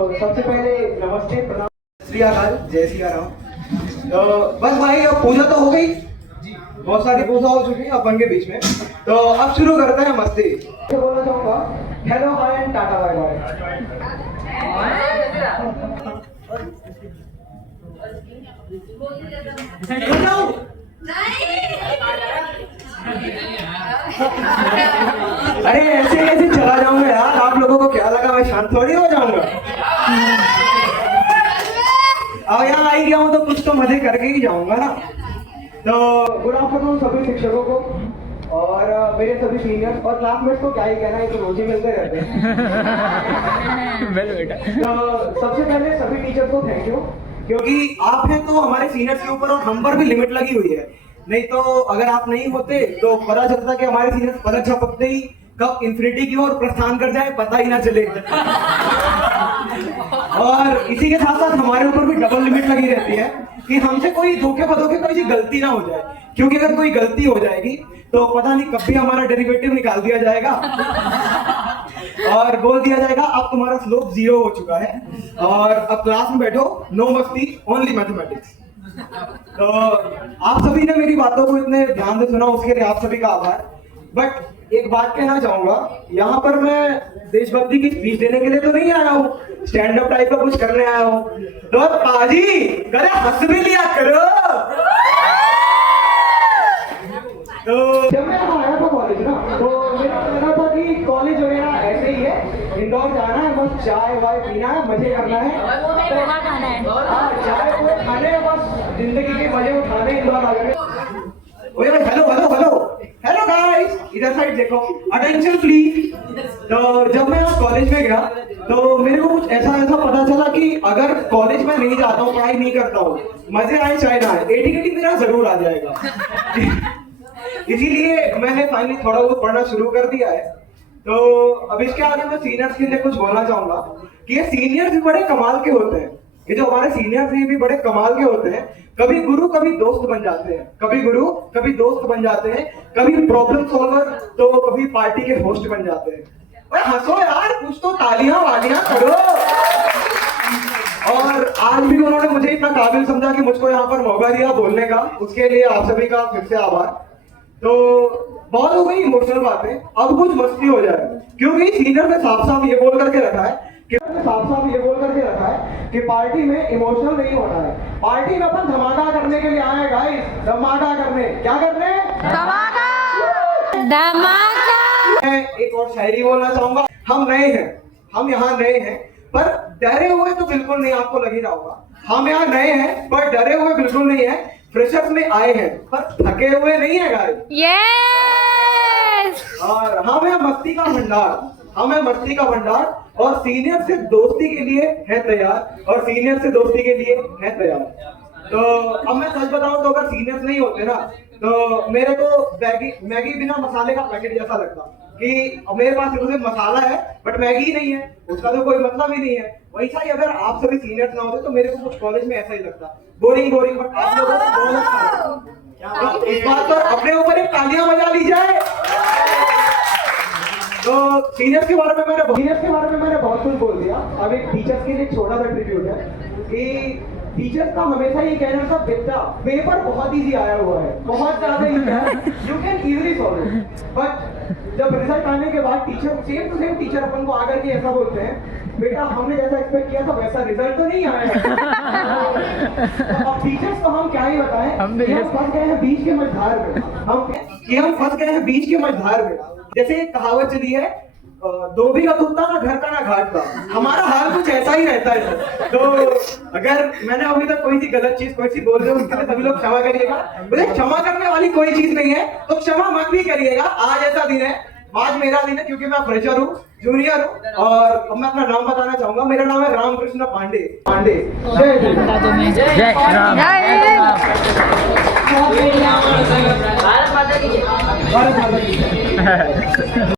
सबसे पहले नमस्ते, प्रणाम, श्री अकाल, जय सिया राम। तो बस भाई अब पूजा तो हो गई, बहुत सारी पूजा हो चुकी है अपन के बीच में, तो अब शुरू करते हैं मस्ती। तो बोलना चाहूंगा hello hi and tata bye bye. अरे ऐसे कैसे चला जाऊंगा यार, आप लोगों को क्या लगा मैं शांत थोड़ी हो जाऊंगा। अब यहाँ आई गया हूँ तो कुछ तो मजे करके ही जाऊंगा ना। तो गुड आफ्टरनून सभी शिक्षकों को और मेरे सभी सीनियर्स और क्लासमेट्स को क्या ही कहना है, तो रोज ही मिलते रहते हैं। तो सबसे पहले सभी टीचर को थैंक यू, क्योंकि आप हैं तो हमारे सीनियर्स के ऊपर और हम पर भी लिमिट लगी हुई है। नहीं तो अगर आप नहीं होते तो पता चलता कि हमारे सीनियर्स पलक झपकते ही कब इन्फिनिटी की ओर प्रस्थान कर जाए पता ही ना चले। और इसी के साथ साथ हमारे ऊपर भी डबल लिमिट लगी रहती है कि हमसे कोई धोखे बधोखे कोई सी गलती ना हो जाए, क्योंकि अगर कोई गलती हो जाएगी तो पता नहीं कब भी हमारा डेरिवेटिव निकाल दिया जाएगा और बोल दिया जाएगा अब तुम्हारा स्लोप 0 हो चुका है और अब क्लास में बैठो, नो मस्ती, ओनली मैथमेटिक्स। तो आप सभी ने मेरी बातों को इतने ध्यान से सुना, उसके लिए आप सभी का आभार। बट एक बात कहना चाहूंगा, यहाँ पर मैं देशभक्ति की स्पीच देने के लिए तो नहीं आया हूँ, स्टैंड अप टाइप का कुछ करने आया हूँ। तो पाजी करे हंस भी लिया करो। तो जब मैं यहाँ आया था कॉलेज ना, तो मेरा कहना था कि कॉलेज वगैरह ऐसे ही है, इंदौर जाना है, बस चाय वाय पीना है, मजे करना है, चाय को खाने है, बस जिंदगी के मजे उठाने इंदौर आ गए। Hello hello hello hello guys, इधर साइड देखो, अटेंशन प्लीज। तो जब मैं यहाँ कॉलेज में गया तो मेरे को कुछ ऐसा पता चला कि अगर कॉलेज में नहीं जाता हूँ, पढ़ाई नहीं करता हूँ, मजे आए चाहे ना आए, एटीकेटी मेरा जरूर आ जाएगा। इसीलिए मैंने फाइनली थोड़ा बहुत पढ़ना शुरू कर दिया है। तो अब इसके आगे मैं सीनियर्स के लिए कुछ बोलना चाहूंगा कि ये सीनियर्स भी बड़े कमाल के होते हैं। ये जो हमारे सीनियर्स हैं भी बड़े कमाल के होते हैं, कभी गुरु कभी दोस्त बन जाते हैं, कभी गुरु कभी दोस्त बन जाते हैं, कभी प्रॉब्लम सॉल्वर तो कभी पार्टी के होस्ट बन जाते हैं। अरे हंसो यार, कुछ तो तालियां वालियां करो। और आज भी उन्होंने मुझे इतना काबिल समझा कि मुझको यहाँ पर मौका दिया बोलने का, उसके लिए आप सभी का फिर से आभार। तो बहुत हो गई इमोशनल बातें, अब कुछ मस्ती हो जाए, क्योंकि सीनियर ने साफ साफ ये बोल करके रखा है कि पार्टी में इमोशनल नहीं होना है, पार्टी में अपन धमाका करने के लिए आए हैं गाइस, धमाका करने। क्या करने? धमाका। मैं एक और शायरी बोलना चाहूंगा। हम नए हैं, हम यहाँ नए हैं, पर डरे हुए तो बिल्कुल नहीं, आपको लग ही रहा होगा। हम यहाँ नए हैं पर डरे हुए बिल्कुल नहीं है, फ्रेशर्स में आए हैं पर थके हुए नहीं है गाइस। यस। और हम है मस्ती का भंडार, हम है मस्ती का भंडार, और सीनियर से दोस्ती के लिए है तैयार, और सीनियर से दोस्ती के लिए है तैयार। तो अब मैं सच बताऊं तो अगर सीनियर्स नहीं होते ना, तो मेरे को मैगी बिना मसाले का पैकेट जैसा लगता कि मेरे पास सिर्फ मसाला है बट मैगी ही नहीं है, उसका तो कोई मतलब ही नहीं है। वैसा ही अगर आप सभी सीनियर्स ना होते तो मेरे को कुछ कॉलेज में ऐसा ही लगता, बोरिंग बोरिंग, बट आप लोगों को बहुत अच्छा लगता। इस बात पर अपने ऊपर एक तालियां बजा ली जाए। तो सीनियर्स के बारे में मैंने बहुत कुछ बोल दिया। अब एक टीचर्स के लिए छोटा सा ट्रिब्यूट है कि टीचर्स का हमेशा ये कहना था, बेटा पेपर बहुत इजी आया हुआ है, बहुत ज्यादा इजी है, you can easily solve it. But जब रिजल्ट आने के बाद teacher same to same teacher अपन को आकर के ऐसा बोलते हैं, बेटा हमने जैसा एक्सपेक्ट किया था वैसा रिजल्ट तो नहीं आया है। अब टीचर्स को हम क्या ही बताएं कि हम फंस गए हैं बीच के मझधार में, जैसे एक कहावत चली है, धोबी का कुत्ता ना घर का ना घाट का। हमारा हाल कुछ ऐसा ही रहता है। तो अगर मैंने अभी तक कोई सी गलत चीज कोई सी बोल दी उसके लिए सभी लोग क्षमा करिएगा। मुझे क्षमा करने वाली कोई चीज नहीं है, तो क्षमा मत भी करिएगा। आज ऐसा दिन है, आज मेरा दिन है, क्योंकि मैं फ्रेशर हूँ, जूनियर हूँ, और मैं अपना नाम बताना चाहूंगा। मेरा नाम है रामकृष्ण पांडे। जय भारत माता की जय।